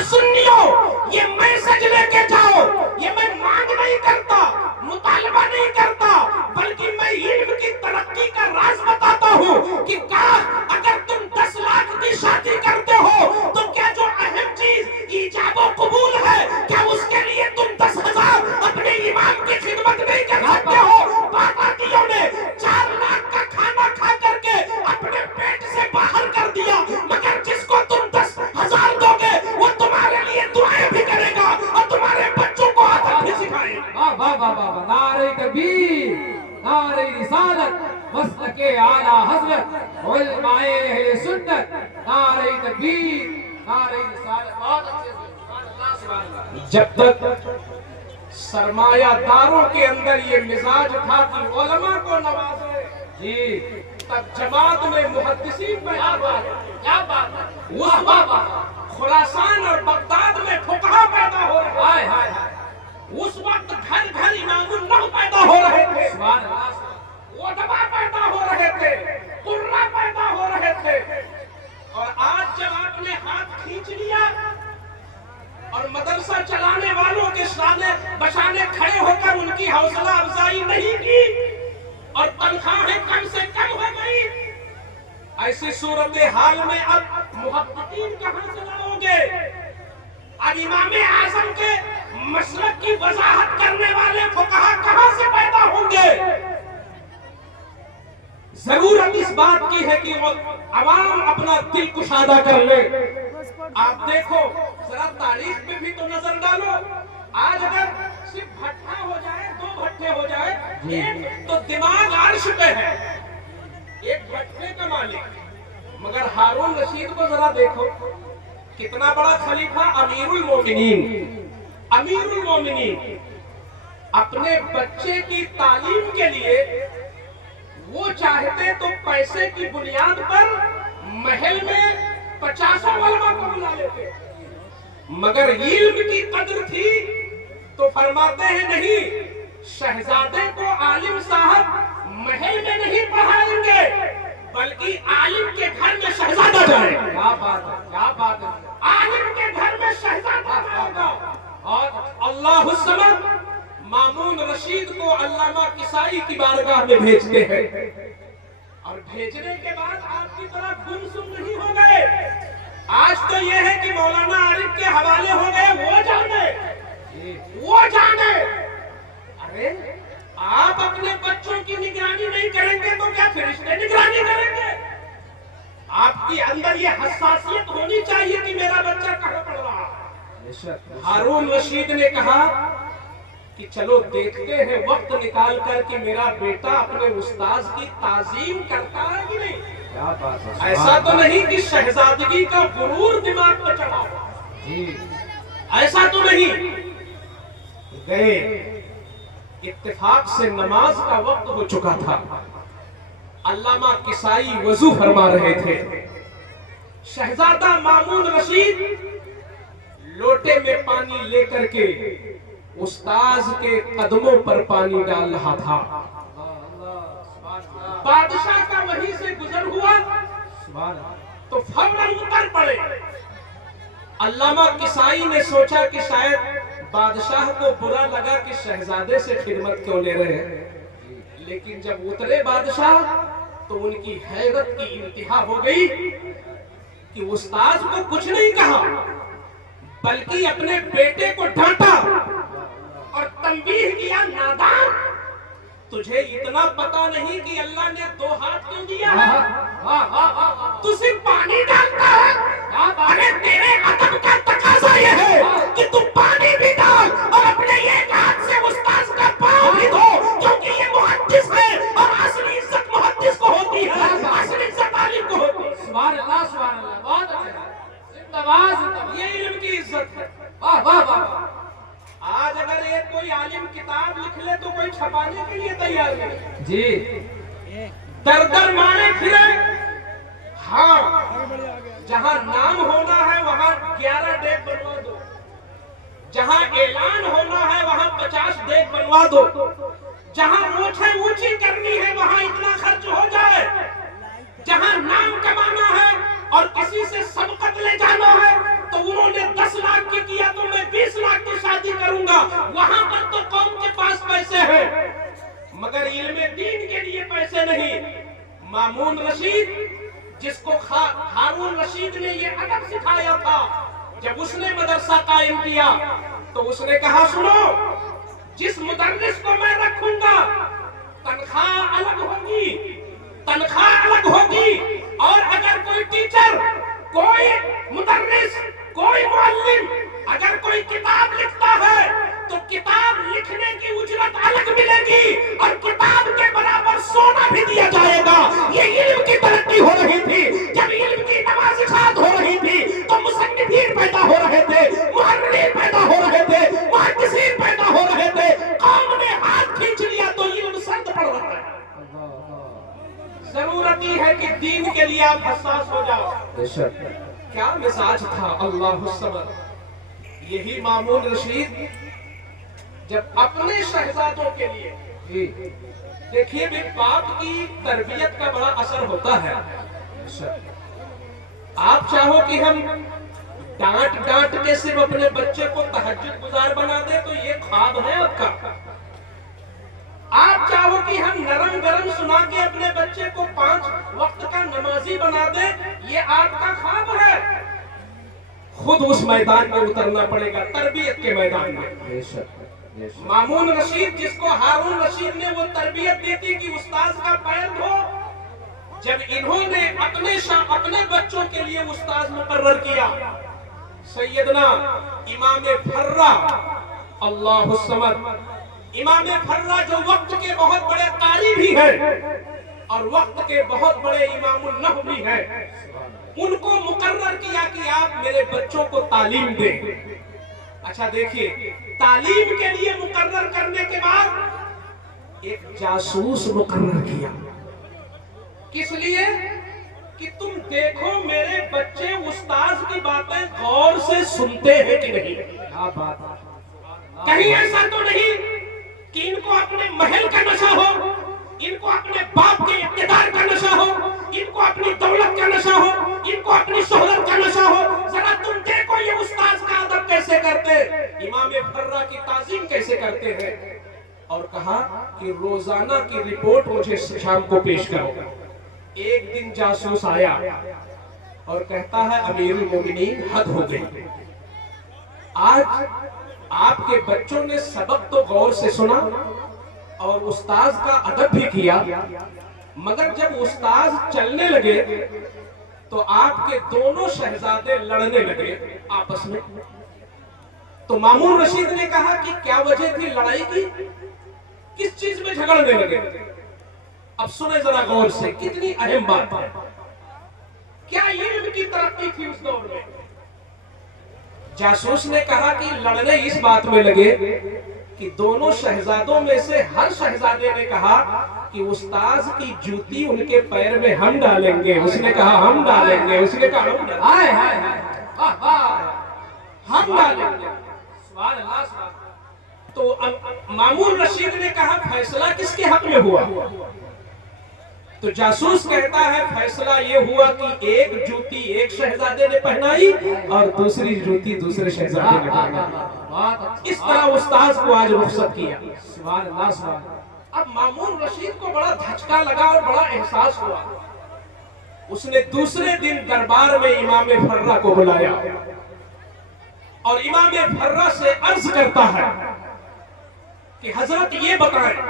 اور سنیوں یہ میسج لے کے جاؤ، یہ میں مانگ نہیں کرتا، مطالبہ نہیں کرتا، بلکہ میں علم کی ترقی کا راز بتاتا ہوں کہ اگر تم 10 لاکھ کی شادی کرتے ہو تو کیا جو اہم چیز ایجاب و قبول ہے کیا اس کے لیے تم 10,000 اپنے امام کی خدمت نہیں کر سکتے ہو؟ باغاتیوں نے 4 لاکھ کا کھانا کھا کر کے اپنے پیٹ سے باہر کر دیا، مگر جس کو تم 10,000 دو گے وہ تمہارے لیے دعائیں بھی کرے گا اور تمہارے بچوں کو ادب بھی سکھائے گا۔ واہ واہ واہ واہ، نعرہ تکبیر، نعرہ رسالت، مسلک اعلی حضرت، علماء اہل سنت، نعرہ تکبیر، نعرہ رسالت۔ بہت اچھے سے سبحان اللہ سبحان اللہ۔ جب تک سرمایہ داروں کے اندر یہ مزاج تھا کہ علماء کو نوازے، جی تب جماعت میں محدثین پیدا ہوئے، کیا بات ہے، اس واہ واہ وقت واہ، خراسان اور بغداد میں فقہا پیدا ہو رہے، ہائے ہائے ہائے، اس وقت گھر گھر امام النحو پیدا ہو رہے تھے، سبحان اللہ، ادبا پیدا ہو رہے تھے، قرہ پیدا ہو رہے تھے، اور آج جب آپ نے ہاتھ کھینچ لیا اور مدرسہ چلانے والوں کے شانے بشانے کھڑے ہو کر ان کی حوصلہ افزائی نہیں کی اور تنخواہیں کم سے کم ہو گئی، ایسی صورتحال میں اب محققین کہاں سے لاؤ گے؟ اب امام اعظم کے مسلک کی وضاحت کرنے والے فقہا کہاں سے پیدا ہوں گے؟ ضرورت اس بات کی ہے کہ عوام اپنا دل کشادہ کر لے۔ آپ دیکھو ذرا تاریخ میں بھی تو نظر ڈالو، آج اگر صرف بھٹا ہو جائے، 2 بھٹے ہو جائے، ایک تو دماغ عرش پہ ہے، ایک بھٹے کا مالک، مگر ہارون رشید کو ذرا دیکھو، کتنا بڑا خلیفہ، امیر المومنین، امیر المومنین، اپنے بچے کی تعلیم کے لیے وہ چاہتے تو پیسے کی بنیاد پر محل میں 50 علماء کو بلا لیتے، مگر علم کی قدر تھی تو فرماتے ہیں نہیں، شہزادے کو عالم صاحب محل میں نہیں پڑھائیں گے بلکہ عالم کے گھر میں شہزادہ جائے گا۔ کیا بات ہے، کیا بات ہے، عالم کے گھر میں شہزادہ جائے گا۔ اور اللہ الصمد مامون رشید کو علامہ کسائی کی بارگاہ میں بھیجتے ہیں، اور بھیجنے کے بعد آپ کی طرح گم سم نہیں ہو گئے۔ آج تو یہ ہے کہ مولانا عارف کے حوالے ہو گئے، وہ جانے، وہ جانے۔ ارے آپ اپنے بچوں کی نگرانی نہیں کریں گے تو کیا فرشتے نگرانی کریں گے؟ آپ کی اندر یہ حساسیت ہونی چاہیے کہ میرا بچہ کہاں پڑھ رہا ہے۔ ہارون رشید نے کہا کہ چلو دیکھتے ہیں وقت نکال کر کہ میرا بیٹا اپنے استاذ کی تعظیم کرتا ہے کہ نہیں۔ کیا بات ہے، ایسا تو نہیں کہ شہزادگی کا غرور دماغ پر چڑھا ہوا، جی ایسا تو نہیں۔ گئے، اتفاق سے نماز کا وقت ہو چکا تھا، علامہ کسائی وضو فرما رہے تھے، شہزادہ مامون رشید لوٹے میں پانی لے کر کے استاذ کے قدموں پر پانی ڈال رہا تھا۔ بادشاہ کا وہیں سے گزر ہوا تو فوراً اتر پڑے۔ علامہ کسائی نے سوچا کہ شاید بادشاہ کو برا لگا کہ شہزادے سے خدمت کیوں لے رہے ہیں، لیکن جب اترے بادشاہ تو ان کی حیرت کی انتہا ہو گئی کہ استاذ کو کچھ نہیں کہا بلکہ اپنے بیٹے کو ڈانٹا اور تنبیہ کیا، نادان، تجھے اتنا پتا نہیں کہ اللہ نے 2 ہاتھ کیوں دیا ہے؟ تو صرف پانی ڈالتا ہے؟ ارے تیرے ادب کا تقاضا یہ ہے کہ تو پانی بھی ڈال اور اپنے ایک ہاتھ سے استاذ کا پاؤں بھی دھو، کیونکہ یہ محدث ہے اور اصلی عزت محدث کو ہوتی ہے، اصلی عزت عالم کو ہوتی ہے۔ سبحان اللہ، سبحان اللہ، بہت اچھا، زندہ یہ علم کی عزت ہے۔ واہ واہ واہ، آج اگر ایک کوئی عالم کتاب لکھ لے تو کوئی چھپانے کے لیے تیار نہیں، جی در در مارے پھرے۔ ہاں، جہاں نام ہونا ہے وہاں 11 ڈیک بنوا دو، جہاں اعلان ہونا ہے وہاں 50 ڈیک بنوا دو، جہاں مونچھیں اونچی کرنی ہے وہاں اتنا خرچ ہو جائے، جہاں نام کمانا ہے اور کسی سے سبقت لے جانا ہے تو انہوں نے 10 لاکھ کروں گا. وہاں پر تو قوم کے پاس پیسے ہیں مگر علم دین کے لیے پیسے نہیں. مامون رشید جس کو ہارون رشید نے یہ ادب سکھایا تھا، جب اس نے مدرسہ قائم کیا تو اس نے کہا سنو، جس مدرس کو میں رکھوں گا تنخواہ الگ ہوگی، اور اگر کوئی ٹیچر، کوئی مدرس، کوئی معلم اگر کوئی کتاب لکھتا ہے تو کتاب لکھنے کی اجرت الگ ملے گی اور کتاب کے برابر سونا بھی دیا جائے گا. یہ علم کی ترقی ہو رہی تھی. جب علم کی نوازشات ہو رہی تھی تو مصنفین پیدا ہو رہے تھے، محررین پیدا ہو رہے تھے، محدثین پیدا ہو رہے تھے. قوم نے ہاتھ کھینچ لیا تو علم سرد پڑ رہا ہے. ضرورت ہی ہے کہ دین کے لیے آپ حساس ہو جاؤ. کیا مزاج تھا اللہ الصمد. یہی مامون رشید جب اپنے شہزادوں کے لیے، دیکھیے بھی باپ کی تربیت کا بڑا اثر ہوتا ہے. آپ چاہو کہ ہم ڈانٹ کے صرف اپنے بچے کو تہجد گزار بنا دیں تو یہ خواب ہے آپ کا. آپ چاہو کہ ہم نرم گرم سنا کے اپنے بچے کو 5 وقت کا نمازی بنا دیں، یہ آپ کا خواب ہے. خود اس میدان میں اترنا پڑے گا، تربیت کے میدان میں. مامون رشید جس کو ہارون رشید نے وہ تربیت دی تھی کہ استاذ کا پیر دھو، جب انہوں نے اپنے بچوں کے لیے استاذ مقرر کیا سیدنا امام فرہ اللہ الصمد. امام فرہ جو وقت کے بہت بڑے قاری بھی ہیں اور وقت کے بہت بڑے امام النحو بھی ہیں، ان کو مقرر کیا کہ آپ میرے بچوں کو تعلیم دیں. اچھا دیکھیے، تعلیم کے لیے مقرر کرنے کے بعد ایک جاسوس مقرر کیا. کس لیے؟ کہ تم دیکھو میرے بچے استاذ کی باتیں غور سے سنتے ہیں کہ نہیں. کہیں ایسا تو نہیں کہ ان کو اپنے محل کا نشہ ہو، ان کو اپنے باپ کے اقتدار کا نشہ ہو، ان کو اپنی دولت کا نشہ ہو، ان کو اپنی شہرت کا نشہ ہو. ذرا تم دیکھو یہ استاذ کا ادب کیسے کرتے، امام فرہ کی تعظیم کیسے کرتے ہیں. اور کہا کہ روزانہ کی رپورٹ مجھے شام کو پیش کرو. ایک دن جاسوس آیا اور کہتا ہے امیر المومنین حد ہو گئی. آج آپ کے بچوں نے سبق تو غور سے سنا اور استاذ کا ادب بھی کیا، مگر جب استاذ چلنے لگے تو آپ کے دونوں شہزادے لڑنے لگے آپس میں. تو مامون رشید نے کہا کہ کیا وجہ تھی لڑائی کی، کس چیز میں جھگڑنے لگے. اب سنیں ذرا غور سے، کتنی اہم بات ہے. کیا علم کی ترقی تھی اس دور میں؟ جاسوس نے کہا کہ لڑنے اس بات میں لگے کہ دونوں شہزادوں میں سے ہر شہزادے نے کہا کہ استاذ کی جوتی ان کے پیر میں ہم ڈالیں گے. اس نے کہا ہم ڈالیں گے، اس نے کہا ہم ڈالیں گے. سبحان اللہ سبحان. تو مامون رشید نے کہا فیصلہ کس کے حق میں ہوا؟ تو جاسوس کہتا ہے فیصلہ یہ ہوا کہ ایک جوتی ایک شہزادے نے پہنائی اور دوسری جوتی دوسرے شہزادے نے پہنائی. اس طرح استاذ کو آج رخصت کیا. سبحان اللہ سبحان. اب مامون رشید کو بڑا دھچکا لگا اور بڑا احساس ہوا. اس نے دوسرے دن دربار میں امام فرہ کو بلایا اور امام فرہ سے عرض کرتا ہے کہ حضرت یہ بتائیں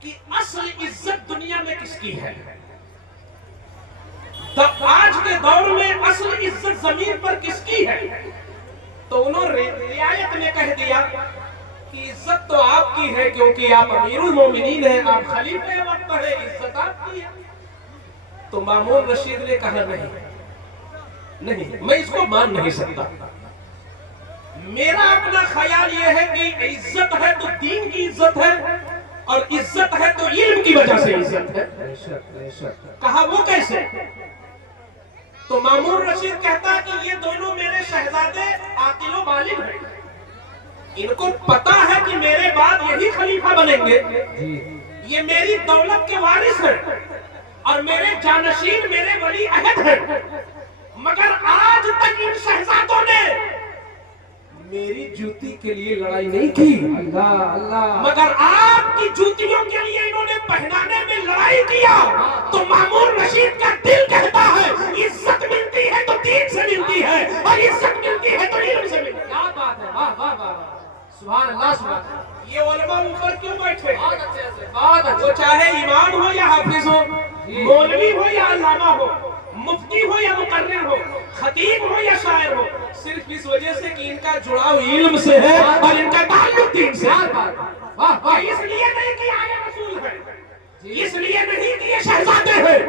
کہ اصل عزت دنیا میں کس کی ہے؟ آج کے دور میں اصل عزت زمین پر کس کی ہے؟ تو انہوں نے رعایت میں کہہ دیا کہ عزت تو آپ کی ہے کیونکہ آپ امیر المومنین ہیں، آپ خلیفہ وقت ہے، عزت آپ کی ہے. تو مامون رشید نے کہا نہیں، میں اس کو مان نہیں سکتا. میرا اپنا خیال یہ ہے کہ عزت ہے تو دین کی عزت ہے اور عزت ہے تو علم کی وجہ سے عزت ہے. کہا وہ کیسے؟ تو مامون رشید کہتا کہ یہ دونوں میرے شہزادے عاقل و بالغ ہیں، ان کو پتا ہے کہ میرے بعد یہی خلیفہ بنیں گے، یہ میری دولت کے وارث ہیں اور میرے جانشین میرے ولی عہد ہیں، مگر آج تک ان شہزادوں نے میری जूती के लिए लड़ाई नहीं की, अल्लाह अल्लाह, मगर आपकी जूतियों के लिए इन्होंने पहनाने में लड़ाई किया। तो मामून रशीद का दिल कहता है इज्जत मिलती है तो दीन से मिलती है, और इज्जत मिलती है तो इल्म से मिलती है। क्या बात है, वाह वाह वाह, सुभान अल्लाह सुभान अल्लाह। ये उलमा ऊपर क्यों बैठे? बहुत अच्छे से, बहुत वो अच्छे। चाहे इमाम हो या हाफिज हो, मौलवी हो या अल्लामा हो, मुफ्ती हो या मुकर्रिर हो, खतीब हो या शायर हो, सिर्फ इस वजह से कि इनका जुड़ाव इल्म से है और इनका ताल्लुक दीन से क्या है। बात है, वाह वाह, इसलिए नहीं कि आया रसूल है, इसलिए नहीं कि ये शहजादे हैं,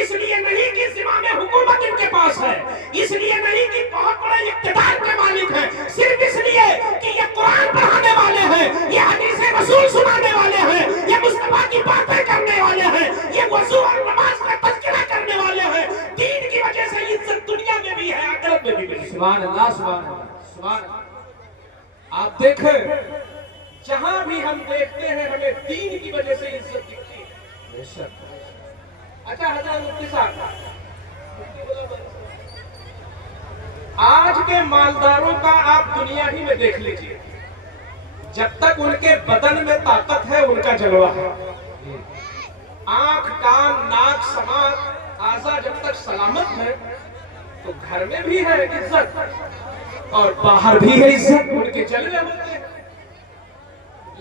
इसलिए नहीं कि ज़िम्मे हुकूमत इनके पास है, इसलिए नहीं कि बहुत बड़े इक़्तिदार के मालिक हैं, सिर्फ इसलिए कि ये कुरान पढ़ाने वाले हैं, ये हदीस रसूल सुनाने वाले हैं, ये मुस्तफा की बातें करने वाले हैं, ये वज़ू और नमाज का तज़किरा करने वाले हैं। दीन की वजह से इज्जत दुनिया में भी है, आखिरत में भी मिलेगी। सुभान अल्लाह सुभान अल्लाह, सुभान अल्लाह। आप देखें, जहां भी हम देखते हैं हमें दीन की वजह से इज्जत दिखती है। अच्छा हज़रत मुफ्ती साहब, आज के मालदारों का आप दुनिया ही में देख लीजिए, जब तक उनके बदन में ताकत है उनका जलवा है। आंख, कान, नाक, समात, आज़ा जब तक सलामत है तो घर में भी है इज्जत और बाहर भी है इज्जत, उनके जलवे होते हैं।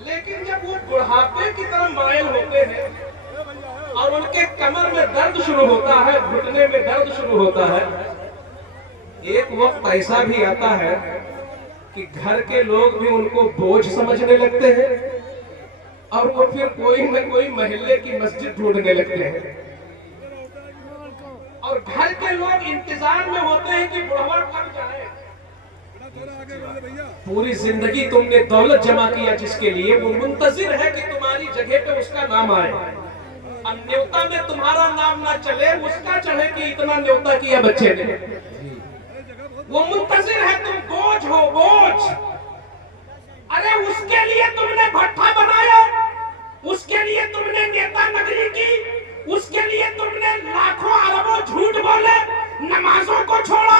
लेकिन जब वो बुढ़ापे की तरफ मायल होते हैं और उनके कमर में दर्द शुरू होता है, घुटने में दर्द शुरू होता है, एक वक्त ऐसा भी आता है कि घर के लोग भी उनको बोझ समझने लगते हैं और वो फिर कोई न कोई महल्ले की मस्जिद ढूंढने लगते हैं, और घर के लोग इंतजार में होते हैं कि बुढ़वा कब जाए। पूरी जिंदगी तुमने दौलत जमा किया जिसके लिए, वो मुंतजिर है कि तुम्हारी जगह पे उसका नाम आए। अब न्योता में तुम्हारा नाम ना चले, उसका चढ़े कि इतना न्योता किया बच्चे ने। वो मुंतजिर है, तुम बोझ हो, बोझ। अरे उसके लिए तुमने भट्ठा बनाया, उसके लिए तुमने नेता नगरी की, उसके लिए तुमने लाखों अरबों झूठ बोले, नमाजों को छोड़ा,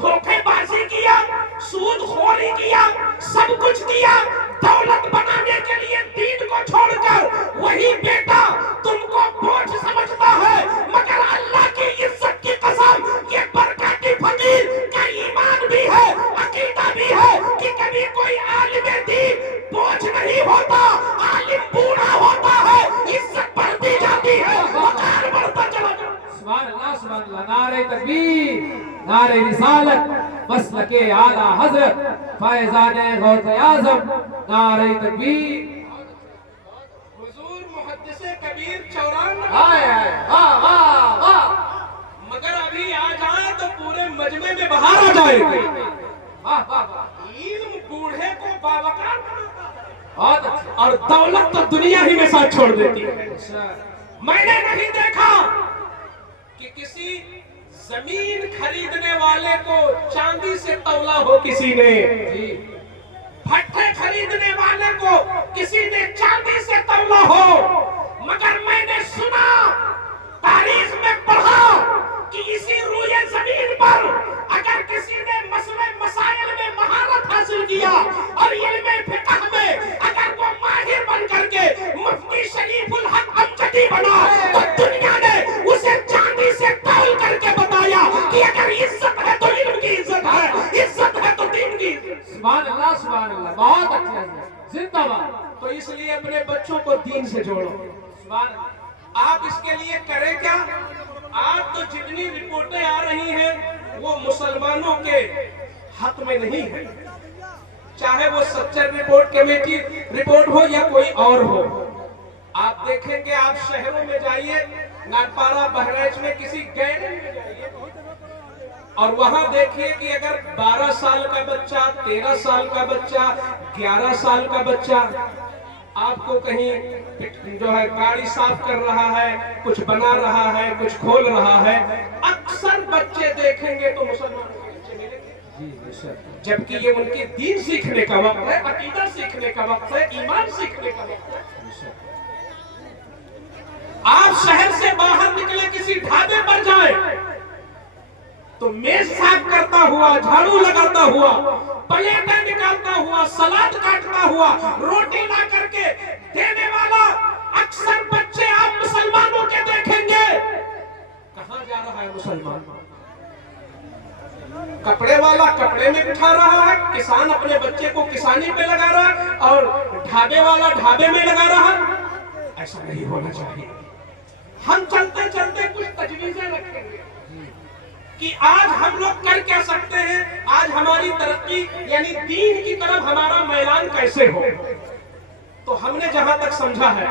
धोखेबाजी किया, सूदखोरी किया, सब कुछ किया। दौलत बनाने के लिए दीन को छोड़कर वही बेटा तुमको बोझ समझता है, मगर अल्लाह की इज्जत की कसम, ये बरकती फकीर का ईमान भी है, अकीदा भी है कि कभी कोई आलिम दीन बोझ नहीं होता, आलिम बूढ़ा होता है, इज्जत बढ़ती जाती है, वकार बढ़ता चला जाता है। सुभान अल्लाह सुभान अल्लाह, नारे तकबीर, नारे रिसालत, मसलके आला हजरत, फैज़ाने गौसे आज़म, नारे तकबीर। हुजूर मुहद्दिसे कबीर 94 हाय हाय, वाह वाह वाह, मगर अभी आ जाए तो पूरे मजमे में बाहर आ जाएगी। वाह वाह वाह, इल्म बूढ़े को बावकार बनाता है बहुत अच्छा। और दौलत तो दुनिया ही में साथ छोड़ देती है। अच्छा, मैंने नहीं देखा कि किसी जमीन खरीदने वाले को चांदी से तौला हो किसी ने, जी, भट्ठे खरीदने वाले को किसी ने चांदी से तौला हो, मगर मैंने सुना, तारीख में पढ़ा कि इसी रूए जमीन पर अगर किसी ने मसले मसाइल में महारत हासिल किया और इल्मे फिक़ह में अगर वो माहिर बन करके मुफ्ती शरीफुल हक अमजदी बना, तो दुनिया ने उसे चांदी से तौल करके बताया कि अगर इज्जत है तो इल्म की इज्जत है, इज्जत है तो दीन की इज्जत। सुभान अल्लाह सुभान अल्लाह, बहुत अच्छा, जिंदाबाद। तो इसलिए अपने बच्चों को दीन से जोड़ो। सुभान अल्लाह। आप इसके लिए करें क्या? आज तो जितनी रिपोर्टें आ रही हैं वो मुसलमानों के हक में नहीं है, चाहे वो सच्चर रिपोर्ट कमेटी रिपोर्ट हो या कोई और हो। आप देखेंगे, आप शहरों में जाइए, नागपारा, बहराइच में किसी गैरेज में जाइए और वहां देखिए कि अगर 12 साल का बच्चा, 13 साल का बच्चा, 11 साल का बच्चा आपको कहीं जो है गाड़ी साफ कर रहा है, कुछ बना रहा है, कुछ खोल रहा है, अक्सर बच्चे देखेंगे तो मुसलमानों के बच्चे मिलेंगे, जबकि ये उनके दीन सीखने का वक्त है, अकीदा सीखने का वक्त है, ईमान सीखने का वक्त है। आप शहर से बाहर निकले, किसी ढाबे पर जाए तो मेज साफ करता हुआ, झाड़ू लगाता हुआ प्लेटें निकालता हुआ, सलाद काटता हुआ, रोटी ला करके देने वाला अक्सर बच्चे आप मुसलमानों के देखेंगे। कहां जा रहा है मुसलमान? कपड़े वाला कपड़े में बिठा रहा है, किसान अपने बच्चे को किसानी पे लगा रहा है, और ढाबे वाला ढाबे में लगा रहा है। ऐसा नहीं होना चाहिए। हम चलते चलते कुछ तजवीजें रखेंगे कि आज हम लोग कर क्या सकते हैं, आज हमारी तरक्की यानी दीन की तरफ हमारा मैलान कैसे हो। तो हमने जहां तक समझा है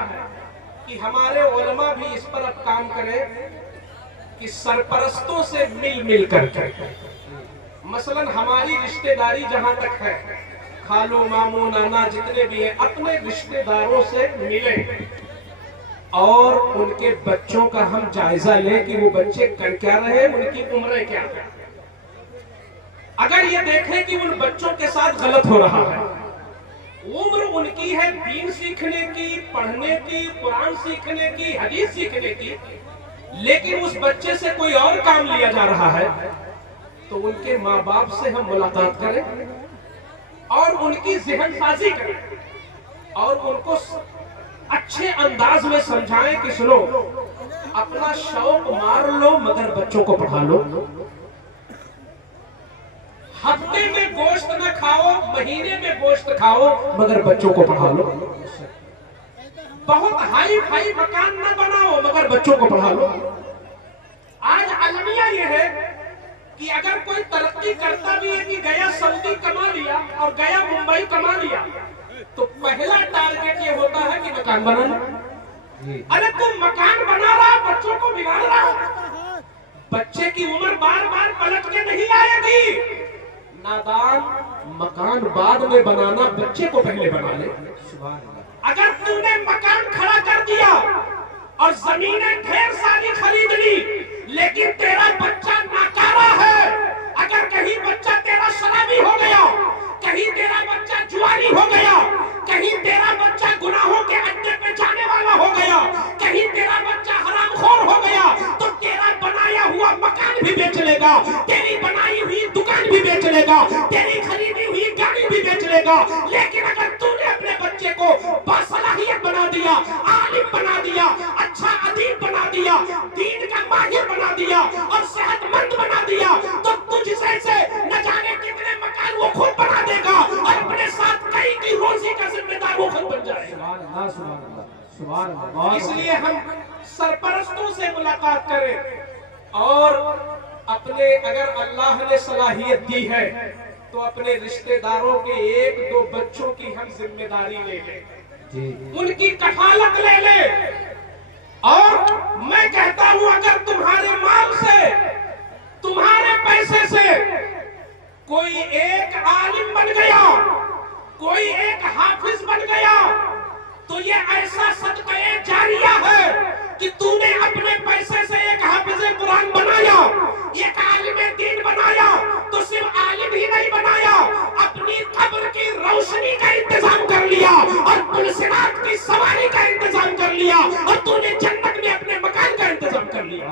कि हमारे उलमा भी इस पर अब काम करें कि सरपरस्तों से मिल कर मसलन हमारी रिश्तेदारी जहां तक है, खालू मामू नाना जितने भी हैं, अपने रिश्तेदारों से मिलें और उनके बच्चों का हम जायजा लें कि वो बच्चे कर क्या रहे, उनकी उम्र क्या है। अगर ये देखें कि उन बच्चों के साथ गलत हो रहा है, उम्र उनकी है दीन सीखने की, पढ़ने की, कुरान सीखने की, हदीस सीखने की, लेकिन उस बच्चे से कोई और काम लिया जा रहा है, तो उनके माँ बाप से हम मुलाकात करें और उनकी ज़हन साजी करें और उनको अच्छे अंदाज में समझाएं कि सुनो, अपना शौक मार लो मगर बच्चों को पढ़ा लो। हफ्ते में गोश्त न खाओ, महीने में गोश्त खाओ, मगर बच्चों को पढ़ा लो। बहुत हाई फाई मकान न बनाओ, मगर बच्चों को पढ़ा लो। आज अलमिया ये है कि अगर कोई तरक्की करता भी है कि गया सऊदी कमा लिया और गया मुंबई कमा लिया, तो पहला टारगेट ये होता है कि मकान बनाना। अरे तुम मकान बना रहा, बच्चों को बिगाड़ रहा। बच्चे की उम्र बार बार पलट के नहीं आएगी। नादान, मकान बाद में बनाना, बच्चे को पहले बना ले। अगर तूने मकान खड़ा कर दिया और जमीनें ढेर सारी खरीद ली, लेकिन तेरा बच्चा नाकारा है, अगर कहीं बच्चा तेरा शराबी हो गया, कहीं तेरा बच्चा जुआरी हो गया, कहीं तेरा बच्चा गुनाहों के अड्डे पे जाने वाला हो गया, कहीं तेरा बच्चा हरामखोर हो गया, तो तेरा बनाया हुआ मकान भी बेच लेगा, तेरी बनाई हुई दुकान भी बेच लेगा, तेरी खरीदी हुई गाड़ी भी बेच लेगा। लेकिन अगर तूने अपने बच्चे को बासलाहियत बना दिया, आलिम बना दिया, अच्छा अदीब बना दिया, दीन का माहिर बना दिया और सेहतमंद बना दिया, तो तुझसे से न जाने कितने मकान वो खुद बना देगा और अपने साथ कई की रोजी का जिम्मेदार वो खुद बन जाएगा। इसलिए हम सरपरस्तों से मुलाकात करें और अपने, अगर अल्लाह ने सलाहियत दी है तो अपने रिश्तेदारों के एक दो बच्चों की हम जिम्मेदारी ले लें, उनकी कफालत ले लें। और मैं कहता हूं, अगर तुम्हारे माल से, तुम्हारे पैसे से कोई एक आलिम बन गया, कोई एक हाफिज बन गया, तो ये ऐसा सदक़े जारिया है कि तूने अपने पैसे से एक हाफिज़े कुरान बनाया, एक आलिमे दीन बनाया, तो सिर्फ आलिम ही नहीं बनाया, अपनी कब्र की रोशनी का इंतजाम कर लिया और पुलसिरात की सवारी का इंतजाम कर लिया और तूने जन्नत में अपने मकान का इंतजाम कर लिया।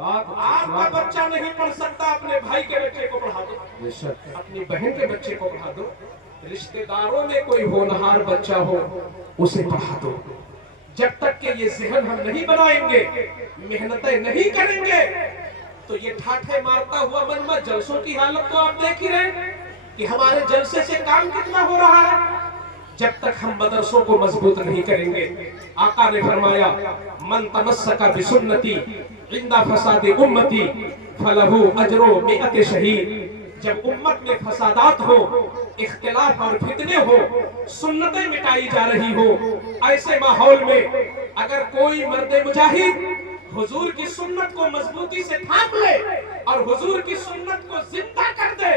आपका बच्चा नहीं पढ़ सकता, अपने भाई के बच्चे को पढ़ा दो, अपनी बहन के बच्चे को पढ़ा दो, रिश्तेदारों में कोई होनहार बच्चा हो उसे पढ़ा दो। जब तक कि ये ज़हन हम नहीं बनाएंगे, मेहनतें नहीं करेंगे, तो ये ठाठे मारता हुआ मनवा जलसों की हालत तो आप देख ही रहे कि हमारे जलसे से काम कितना हो रहा है। जब तक हम मदरसों को मजबूत नहीं करेंगे, आका ने फरमाया, मन तमस्सका बिसुन्नती इंदा फसादे उम्मती फलहु अजरो मिअत शहीद। जब उम्मत में फसादात हो, इख्तिलाफ और फितने हो, सुन्नतें मिटाई जा रही हो, ऐसे माहौल में अगर कोई मर्द मुजाहिद हुजूर की सुन्नत को मजबूती से थाम ले और हुजूर की सुन्नत को जिंदा कर दे,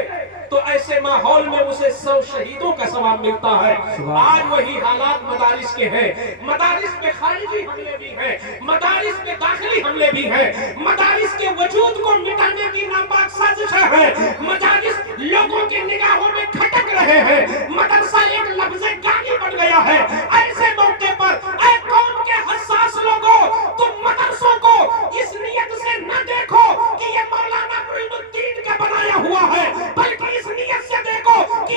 तो ऐसे माहौल में उसे 100 शहीदों का सवाब मिलता है। आज वही हालात मदारिस के हैं। मदारिस पे खारिजी हमले भी हैं, मदारिस पे दाखिली हमले भी हैं, मदारिस के वजूद को मिटाने की नापाक साजिशें हैं, मदारिस लोगों की निगाहों में खटक रहे हैं, मदरसा एक लफ्ज़े गाली बन गया है। ऐसे मौके पर ऐ कौम के हसास लोगों, तुम मदरसों को इस नियत से न देखो कि ये मौलाना मुइनुद्दीन का बनाया हुआ है, बल्कि इस नियत से देखो कि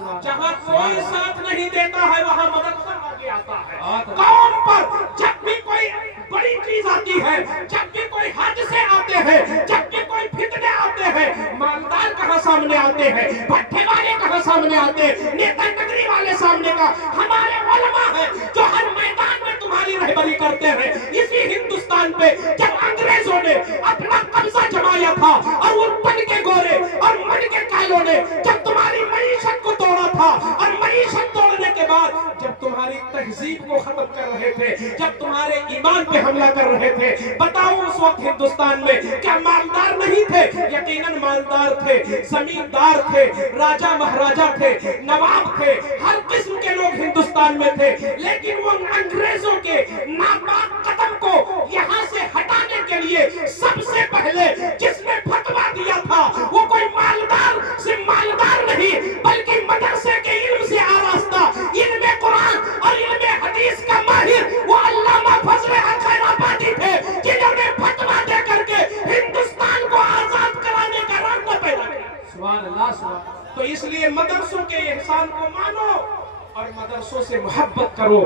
जहाँ कोई साथ नहीं देता है वहाँ मदरसा आगे आता है। कौम पर जब भी कोई बड़ी चीज आती है, जब भी कोई हादसे आते हैं, जब भी कोई फितने आते हैं, मालदार कहाँ सामने आते हैं, भट्ठे वाले कहाँ सामने आते हैं, नेता नगरी वाले सामने का हमारे उलमा है जो हर मैदान में तुम्हारी रहबरी करते हैं। इसी हिंदुस्तान पे जब अंग्रेजों ने अपना कब्जा जमाया था और वो तन के गोरे और मन के कालों ने जब तुम्हारी मईशत को तोड़ा था और मईशत तोड़ने के बाद जब तुम्हारी तहजीब को खत्म कर रहे थे, जब तुम्हारे ईमान पे हमला कर रहे थे, बताओ उस वक्त हिंदुस्तान में क्या मालदार नहीं थे? यकीनन मालदार थे, जमींदार थे, राजा महाराजा थे, नवाब थे, हर किस्म के लोग हिंदुस्तान में थे। लेकिन वो अंग्रेजों के नापाक कदम को यहाँ से हटाने के लिए सबसे पहले जिसने फतवा दिया था वो कोई मालदार से मालदार नहीं बल्कि मदरसे के इल्म से आरास्ता, इल्म कुरान और इल्म हदीस का माहिर वो अल्लामा फजल हक खैराबादी थे, जिन्होंने फतवा दे करके हिंदुस्तान को आजाद कराने का रास्ता पैदा किया। सुभान अल्लाह, सुभान। तो इसलिए मदरसों के एहसान को मानो और मदरसों से मोहब्बत करो।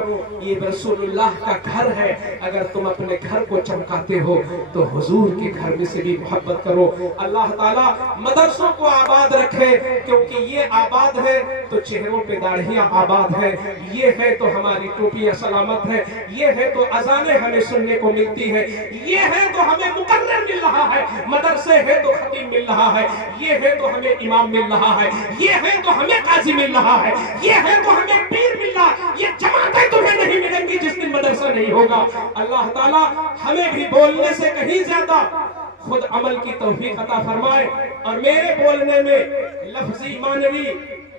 ये रसूलुल्लाह का घर है। अगर तुम अपने घर को चमकाते हो तो हुजूर के घर में से भी मोहब्बत करो। अल्लाह ताला मदरसों को आबाद रखे, क्योंकि ये आबाद है तो चेहरों पे दाढ़ियां आबाद है, ये है तो हमारी टोपियां सलामत है, ये है तो अजानें हमें सुनने को मिलती है, ये है तो हमें मुकर्रर मिल रहा है, मदरसे है तो खतीब मिल रहा है, ये है तो हमें इमाम मिल रहा है, ये है तो हमें काजी मिल रहा है, ये है तो हमें पीर मिल रहा। ये जमातें तुम्हें नहीं मिलेंगी जिस दिन मदरसा नहीं होगा। अल्लाह ताला हमें भी बोलने से कहीं ज्यादा खुद अमल की तौफीक अता फरमाए और मेरे बोलने में लफ्जी मानवी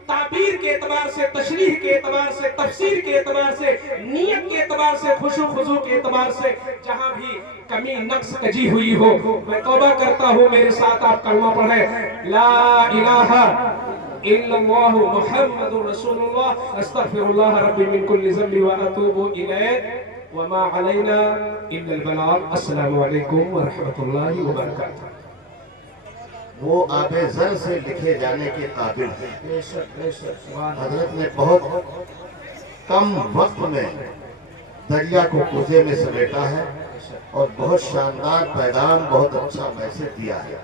ताबीर के एतबार से, तशरीह के एतबार से, तफसीर के एतबार से, नियत के एतबार से, खुशू खुजू के एतबार से जहाँ भी कमी नक्स कजी हुई हो, मैं तौबा करता हूँ। मेरे साथ आप कलमा पढ़े, ला इलाहा इल्लल्लाहु मुहम्मदुर रसूलुल्लाह अस्तगफिरुल्लाह रब्बी मिन कुल्ली ज़ंबि व अतूबु इलैहि व मा अलैना इल्लल बलाग। अस्सलामु अलैकुम व रहमतुल्लाहि व बरकातुहू। वो आबे ज़र से लिखे जाने के काबिल है। हजरत ने बहुत कम वक्त में दरिया को कुजे में समेटा है और बहुत शानदार पैगाम, बहुत अच्छा मैसेज दिया है।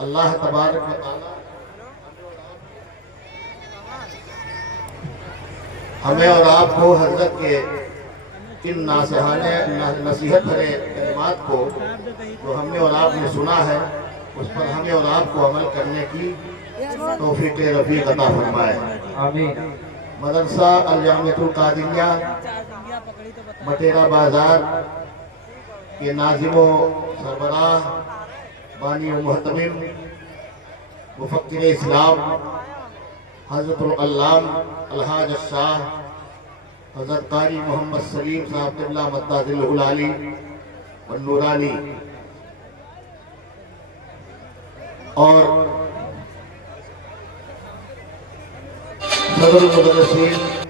अल्लाह तबारक व तआला हमें और आपको हजरत के इन नसीहत भरे कलिमात को जो हमने और आपने सुना है उस पर हमें और आपको अमल करने की तौफीक रफीक अता फरमाए। आमीन। मदरसा अल जामियतुल कादिरिया मटेरा बाजार के नाज़िमो सरबराह बानी व मुहतमिम मुफक्किर इस्लाम हज़रतुल अल्लाम अलहाज शाह हज़रत कारी मोहम्मद सलीम साहब क़िबला मद्दादिल आली व नूरानी और सदरुल मुदर्रिसीन